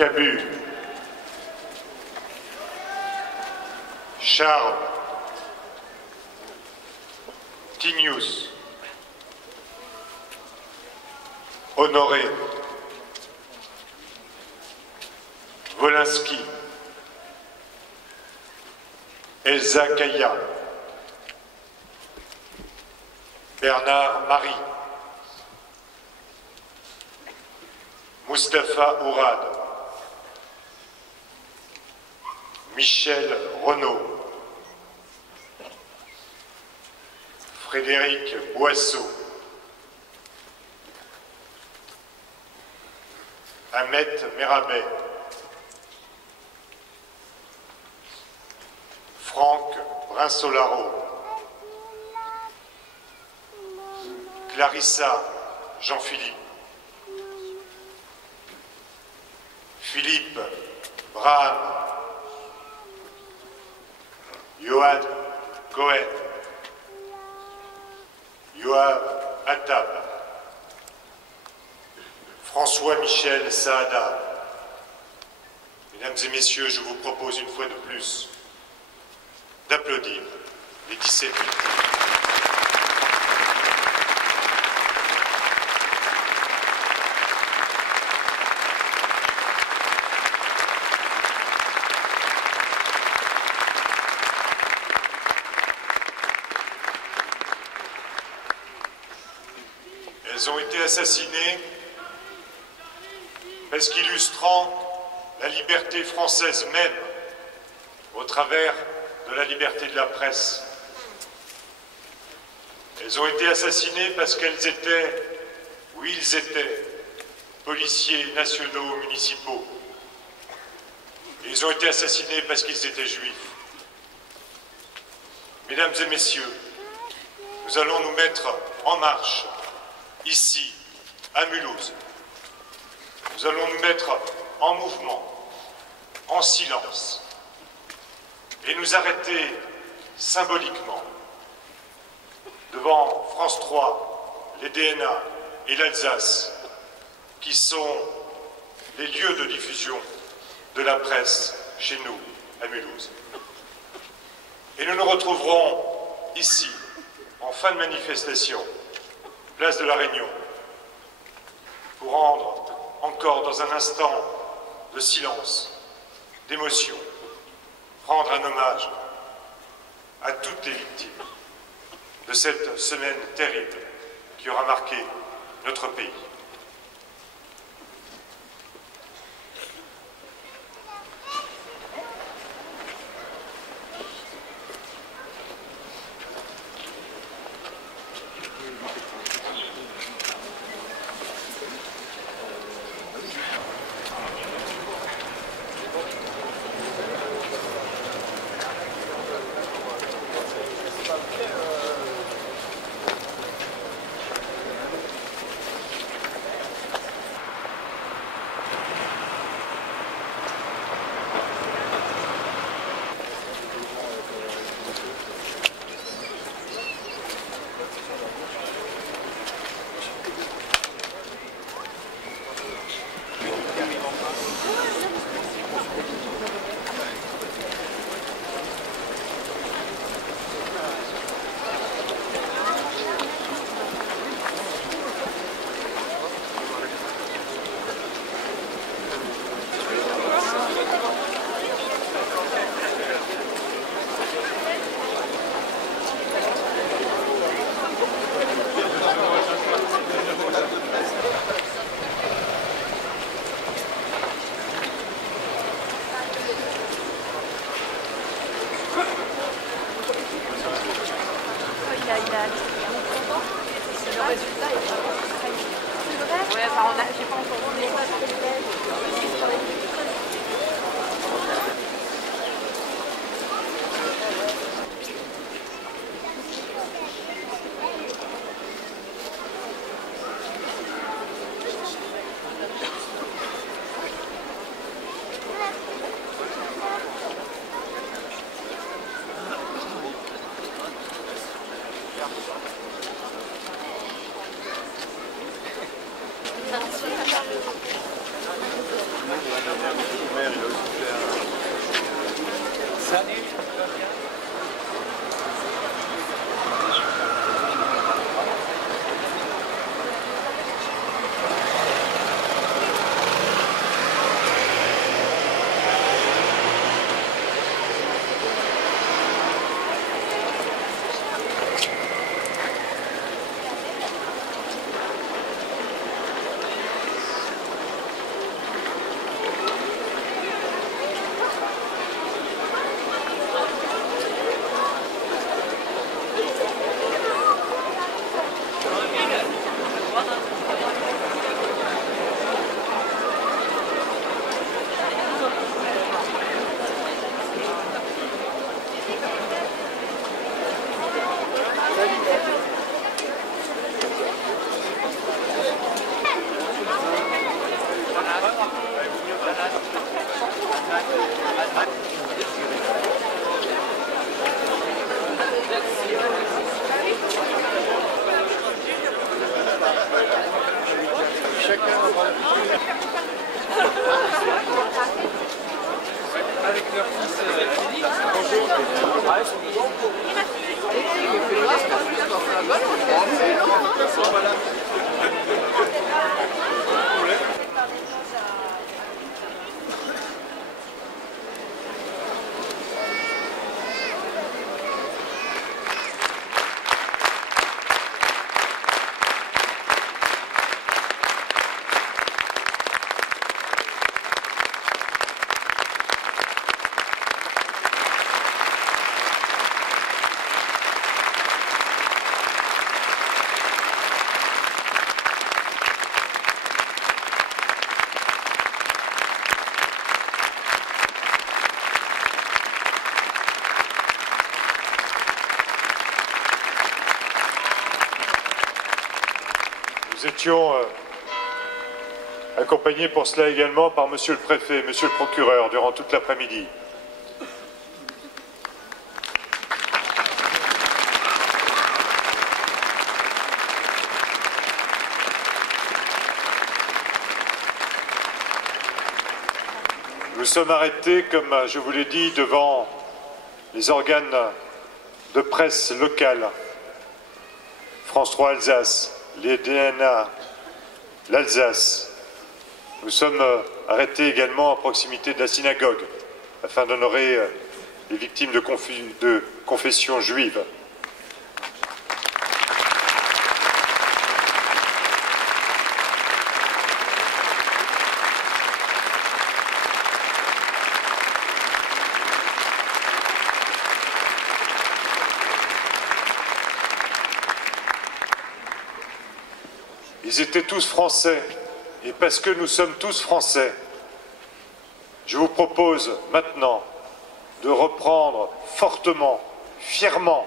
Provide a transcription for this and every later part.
Cabu, Charles, Tignous, Honoré, Wolinski, Elsa Kaya, Bernard Marie, Mustapha Ourad, Michel Renaud, Frédéric Boisseau, Ahmet Merabet, Franck Brinsolaro, Clarissa Jean-Philippe, Philippe Braham, Yoann Cohen, Yoav Attab, François-Michel Saada. Mesdames et messieurs, je vous propose une fois de plus d'applaudir les 17 victimes. Elles ont été assassinées parce qu'illustrant la liberté française même au travers de la liberté de la presse. Elles ont été assassinées parce qu'elles étaient, ou ils étaient, policiers nationaux municipaux. Ils ont été assassinés parce qu'ils étaient juifs. Mesdames et messieurs, nous allons nous mettre en marche ici, à Mulhouse. Nous allons nous mettre en mouvement, en silence, et nous arrêter symboliquement devant France 3, les DNA et l'Alsace, qui sont les lieux de diffusion de la presse chez nous, à Mulhouse. Et nous nous retrouverons ici, en fin de manifestation, place de la Réunion, pour rendre encore dans un instant de silence, d'émotion, rendre un hommage à toutes les victimes de cette semaine terrible qui aura marqué notre pays. Le résultat est c'est vrai. Ouais, enfin, j'ai pas encore vu. Nous étions accompagnés pour cela également par Monsieur le Préfet, Monsieur le Procureur, durant toute l'après-midi. Nous sommes arrêtés, comme je vous l'ai dit, devant les organes de presse locales, France 3 Alsace, les DNA, l'Alsace. Nous sommes arrêtés également à proximité de la synagogue, afin d'honorer les victimes de confession juive. Ils étaient tous français, et parce que nous sommes tous français, je vous propose maintenant de reprendre fortement, fièrement,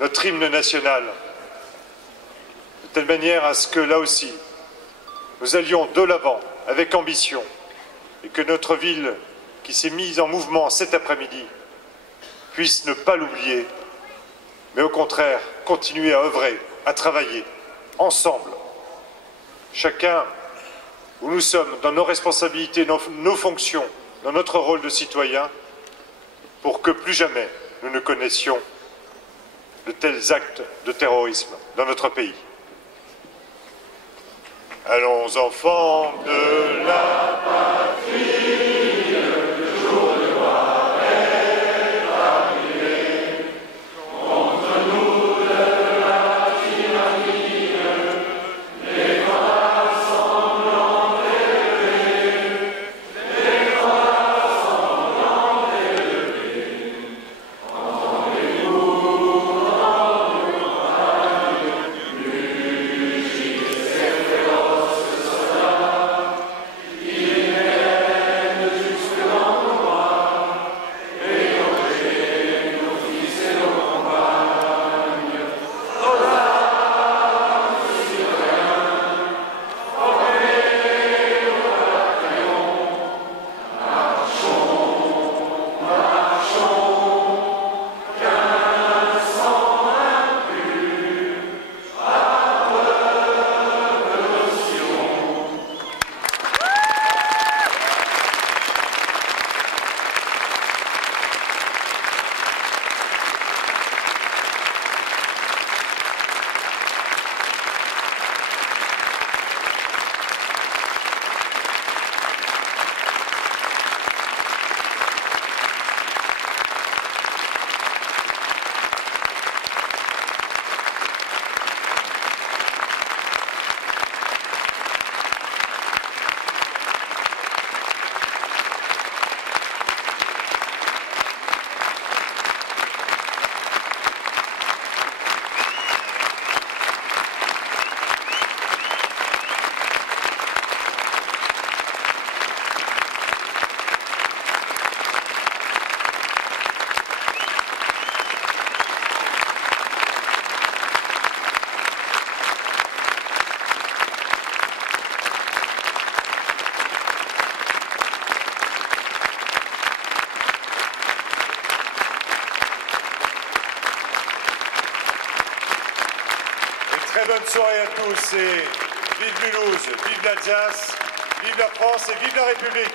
notre hymne national, de telle manière à ce que, là aussi, nous allions de l'avant, avec ambition, et que notre ville, qui s'est mise en mouvement cet après-midi, puisse ne pas l'oublier, mais au contraire, continuer à œuvrer, à travailler, ensemble, chacun où nous sommes, dans nos responsabilités, nos fonctions, dans notre rôle de citoyen, pour que plus jamais nous ne connaissions de tels actes de terrorisme dans notre pays. Allons, enfants de la patrie. Très bonne soirée à tous et vive Mulhouse, vive l'Alsace, vive la France et vive la République.